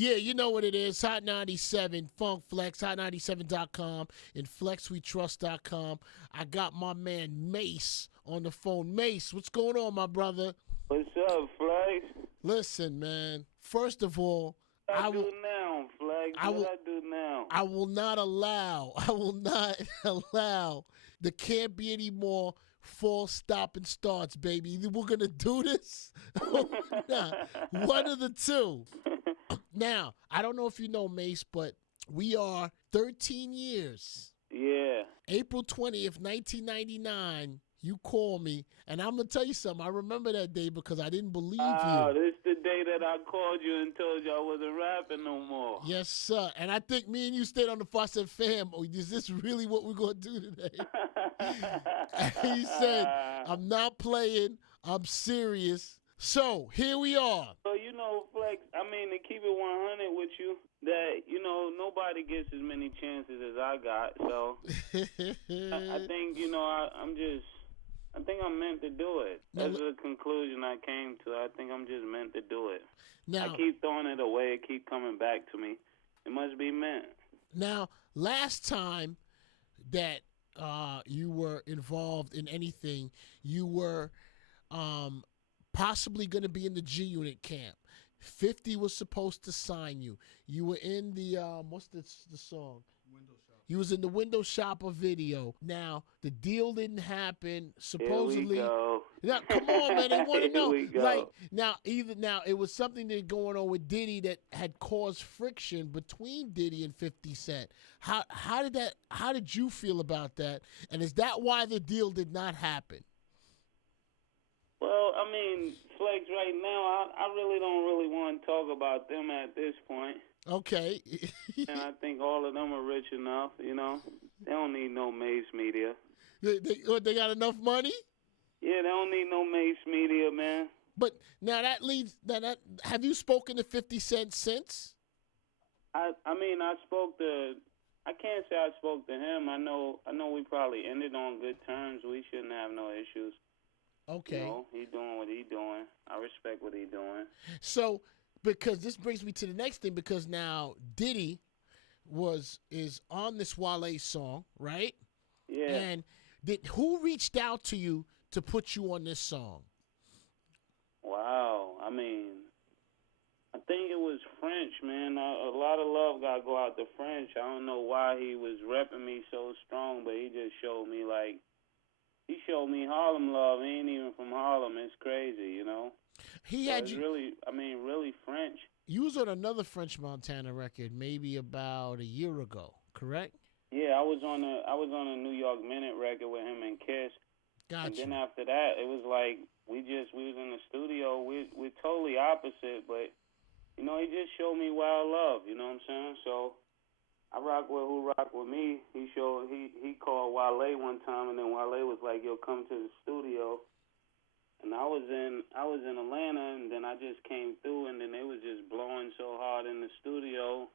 Yeah, you know what it is. Hot 97, Funk Flex, hot97.com, and flexwetrust.com. I got my man Mase on the phone. Mase, what's going on, my brother? What's up, Flex? Listen, man. First of all, What I I will, do now, Flex? I What will, I do now? I will not allow, I will not allow. There can't be any more false stop and starts, baby. Either we're gonna do this or we're not. One of the two. Now, I don't know if you know, Mace, but we are 13 years. Yeah. April 20th, 1999, you call me, and I'm going to tell you something. I remember that day because I didn't believe you. This the day that I called you and told you I wasn't rapping no more. Yes, sir. And I think me and you stayed on the phone. I said, fam, is this really what we're going to do today? And he said, I'm not playing. I'm serious. So, here we are. So, Flex, I mean, to keep it 100 with you, that, nobody gets as many chances as I got. So, I think, I think I'm meant to do it. That's the conclusion I came to. I think I'm just meant to do it. Now, I keep throwing it away. It keep coming back to me. It must be meant. Now, last time that you were involved in anything, you were possibly going to be in the G Unit camp. 50 was supposed to sign you. You were in the what's the song? Window shop. You was in the Window Shopper video. Now the deal didn't happen. Supposedly, Here we go. now come on, man. They want to know. Here we go. Like now, it was something that going on with Diddy that had caused friction between Diddy and 50 Cent. How did you feel about that? And is that why the deal did not happen? Well, I mean, Flex, right now, I really don't want to talk about them at this point. Okay. And I think all of them are rich enough, They don't need no Mase media. They got enough money? Yeah, they don't need no Mase media, man. But now that leads that have you spoken to 50 Cent since? I mean, I can't say I spoke to him. I know we probably ended on good terms. We shouldn't have no issues. Okay. He doing what he doing. I respect what he doing. So, because this brings me to the next thing, because now Diddy is on this Wale song, right? Yeah. And who reached out to you to put you on this song? Wow. I mean, I think it was French, man. A lot of love got to go out to French. I don't know why he was repping me so strong, but he just showed me he showed me Harlem love. He ain't even from Harlem. It's crazy, He had you really French. You was on another French Montana record maybe about a year ago, correct? Yeah, I was on a New York Minute record with him and Kiss. Gotcha. And then after that, it was like we was in the studio. We're totally opposite, but he just showed me wild love. You know what I'm saying? So I rock with who rock with me. He called Wale one time, and then Wale was like, "Yo, come to the studio." And I was in Atlanta, and then I just came through, and then they was just blowing so hard in the studio,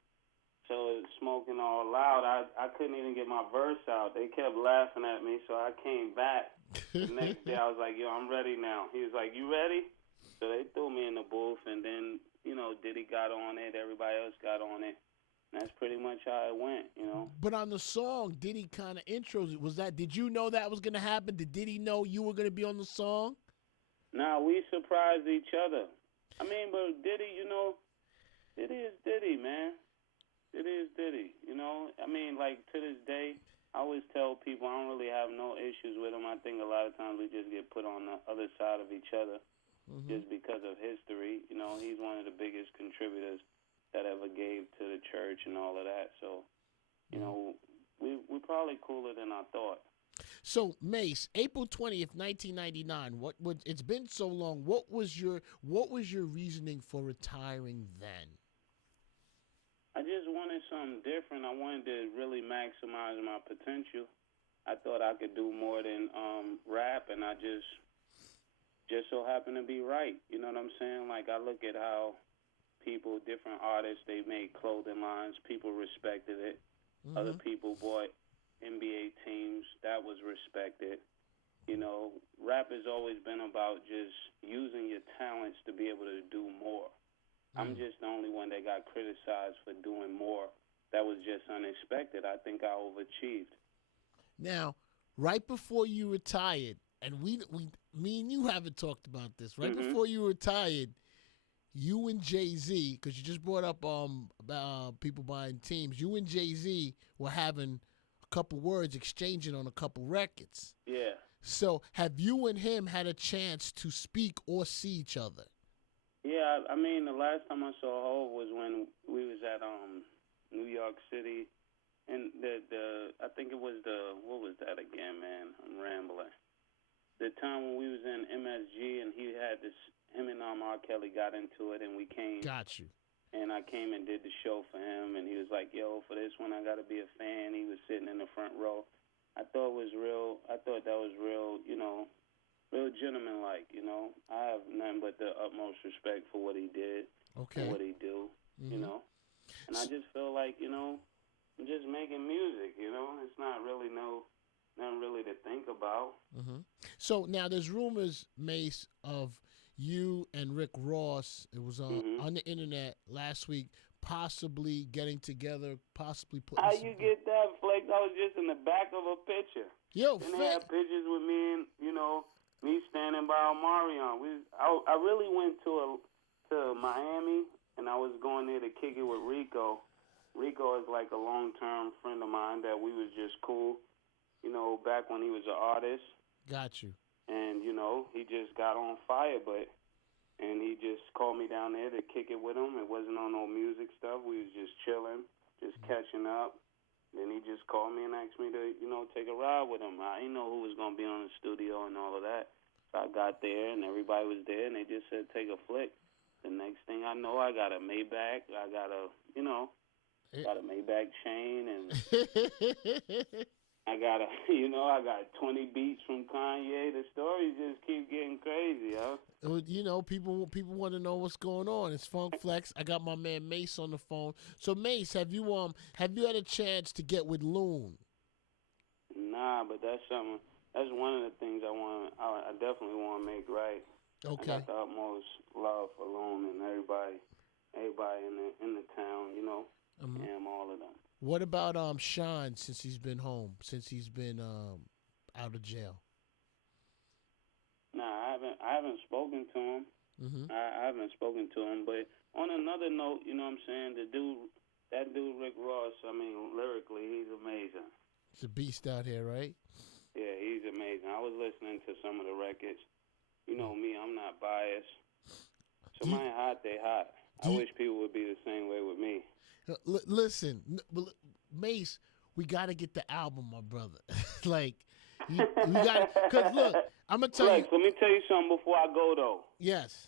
so it was smoking all loud. I couldn't even get my verse out. They kept laughing at me, so I came back. The next day, I was like, "Yo, I'm ready now." He was like, "You ready?" So they threw me in the booth, and then Diddy got on it. Everybody else got on it. And that's pretty much how it went, But on the song, Diddy kind of intros it. Did you know that was going to happen? Did Diddy know you were going to be on the song? Nah, we surprised each other. I mean, but Diddy, Diddy is Diddy, man. Diddy is Diddy, I mean, to this day, I always tell people I don't really have no issues with him. I think a lot of times we just get put on the other side of each other just because of history. He's one of the biggest contributors that ever gave to the church and all of that. So, we're probably cooler than I thought. So, Mase, April 20th, 1999. It's been so long. What was your reasoning for retiring then? I just wanted something different. I wanted to really maximize my potential. I thought I could do more than rap, and I just so happened to be right. You know what I'm saying? I look at how people, different artists, they made clothing lines. People respected it. Mm-hmm. Other people bought NBA teams. That was respected. Rap has always been about just using your talents to be able to do more. I'm just the only one that got criticized for doing more. That was just unexpected. I think I overachieved. Now, right before you retired, and me and you haven't talked about this. Right before you retired, you and Jay-Z, because you just brought up about people buying teams. You and Jay-Z were having a couple words, exchanging on a couple records. Yeah. So, have you and him had a chance to speak or see each other? Yeah, I mean, the last time I saw Hov was when we was at New York City, and I think it was what was that again, man? I'm rambling. The time when we was in MSG and he had this, him and R. Kelly got into it, and we came. Got you. And I came and did the show for him, and he was like, "Yo, for this one, I got to be a fan." He was sitting in the front row. I thought it was real. I thought that was real, real gentleman-like. I have nothing but the utmost respect for what he did, and what he do, And I just feel like, I'm just making music. It's not really nothing really to think about. So now there's rumors, Mase, of you and Rick Ross. It was on the internet last week, possibly getting together, possibly putting. How you get that, Flex? I was just in the back of a picture. Yo, and they had pictures with me and me standing by Omarion. I really went to Miami, and I was going there to kick it with Rico. Rico is like a long-term friend of mine that we was just cool, back when he was an artist. Got you. And, he just got on fire, and he just called me down there to kick it with him. It wasn't on no music stuff. We was just chilling, just catching up. Then he just called me and asked me to, take a ride with him. I didn't know who was going to be on the studio and all of that. So I got there, and everybody was there, and they just said, take a flick. The next thing I know, I got a Maybach. I got a, got a Maybach chain, and I got I got 20 beats from Kanye. The stories just keep getting crazy, yo. People want to know what's going on. It's Funk Flex. I got my man Mase on the phone. So Mase, have you had a chance to get with Loon? Nah, but that's something. That's one of the things I definitely want to make right. Okay. I got the utmost love for Loon and everybody in the town, and all of them. What about Sean since he's been home, since he's been out of jail? Nah, I haven't spoken to him. I haven't spoken to him. But on another note, you know what I'm saying, that dude Rick Ross, I mean, lyrically, he's amazing. He's a beast out here, right? Yeah, he's amazing. I was listening to some of the records. You know me, I'm not biased. Somebody hot, they hot. I wish people would be the same way with me. Listen, Mase, we got to get the album, my brother. We got to, because look, I'm going to tell you. Let me tell you something before I go, though. Yes.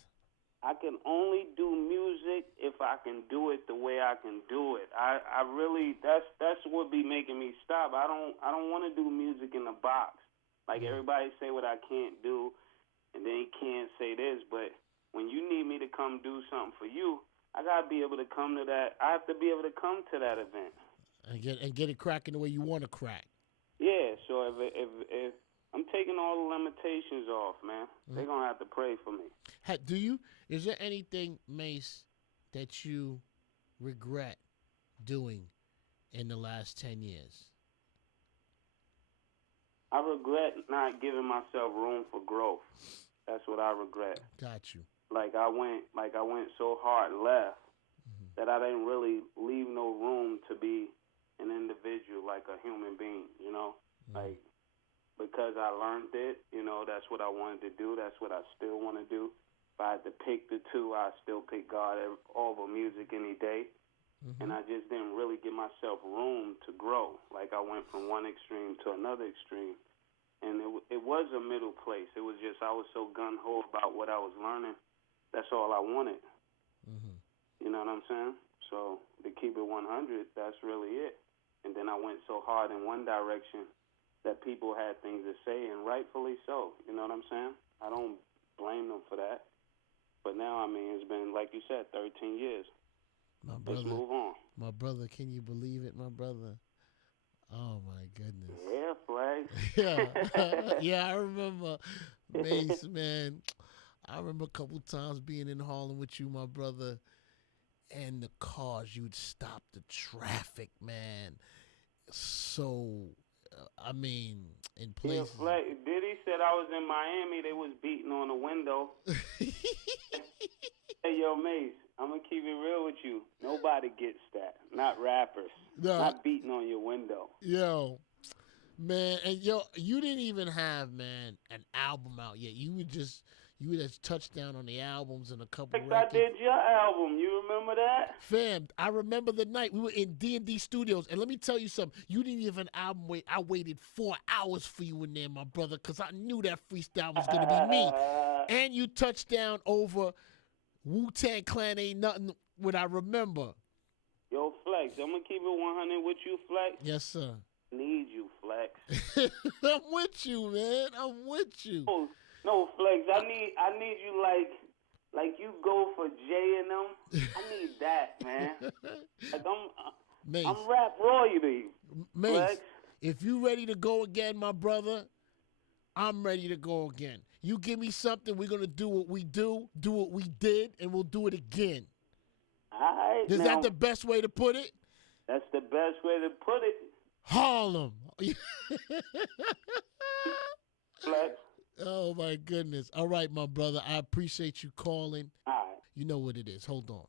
I can only do music if I can do it the way I can do it. I really, that's what be making me stop. I don't want to do music in a box. Like everybody say what I can't do, and then he can't say this, but when you need me to come do something for you, I gotta be able to come to that. I have to be able to come to that event and get it cracking the way you want to crack. Yeah. So if I'm taking all the limitations off, man, they're gonna have to pray for me. Is there anything, Mase, that you regret doing in the last 10 years? I regret not giving myself room for growth. That's what I regret. Got you. Like I went so hard left that I didn't really leave no room to be an individual, like a human being, like because I learned it, that's what I wanted to do. That's what I still want to do. If I had to pick the two, I still pick God over music any day. And I just didn't really give myself room to grow. Like I went from one extreme to another extreme. And it was a middle place. It was just I was so gung-ho about what I was learning. That's all I wanted. You know what I'm saying? So to keep it 100, that's really it. And then I went so hard in one direction that people had things to say, and rightfully so. You know what I'm saying? I don't blame them for that. But now, I mean, it's been, like you said, 13 years. My brother, let's move on. My brother, can you believe it, my brother? Oh, my goodness. Yeah, Flag. Yeah, I remember, Mase, man. I remember a couple times being in Harlem with you, my brother, and the cars, you'd stop the traffic, man. So, I mean, in Yeah, places. Diddy said I was in Miami. They was beating on the window. Hey, yo, Mase, I'm gonna keep it real with you. Nobody gets that. Not rappers. No, Not beating on your window. yo, man, and yo, you didn't even have, man, an album out yet. You would just touch down on the albums and a couple I records. did your album. You remember that? Fam, I remember the night we were in D&D Studios, and let me tell you something. You didn't even album wait. I waited 4 hours for you in there, my brother, because I knew that freestyle was gonna be me. And you touched down over Wu-Tang Clan ain't nothing. What I remember. Yo, Flex, I'm gonna keep it 100 with you, Flex. Yes, sir. Need you, Flex. I'm with you, man. I'm with you. No, Flex. I need you like you go for Jay and them. I need that, man. Like Mase. I'm rap royalty. Mase, Flex. if you ready to go again, my brother, I'm ready to go again. You give me something, we're gonna do what we do what we did, and we'll do it again. All right. Is now, that the best way to put it? That's the best way to put it. Harlem. Flex. Oh my goodness. All right, my brother. I appreciate you calling. All right. You know what it is. Hold on.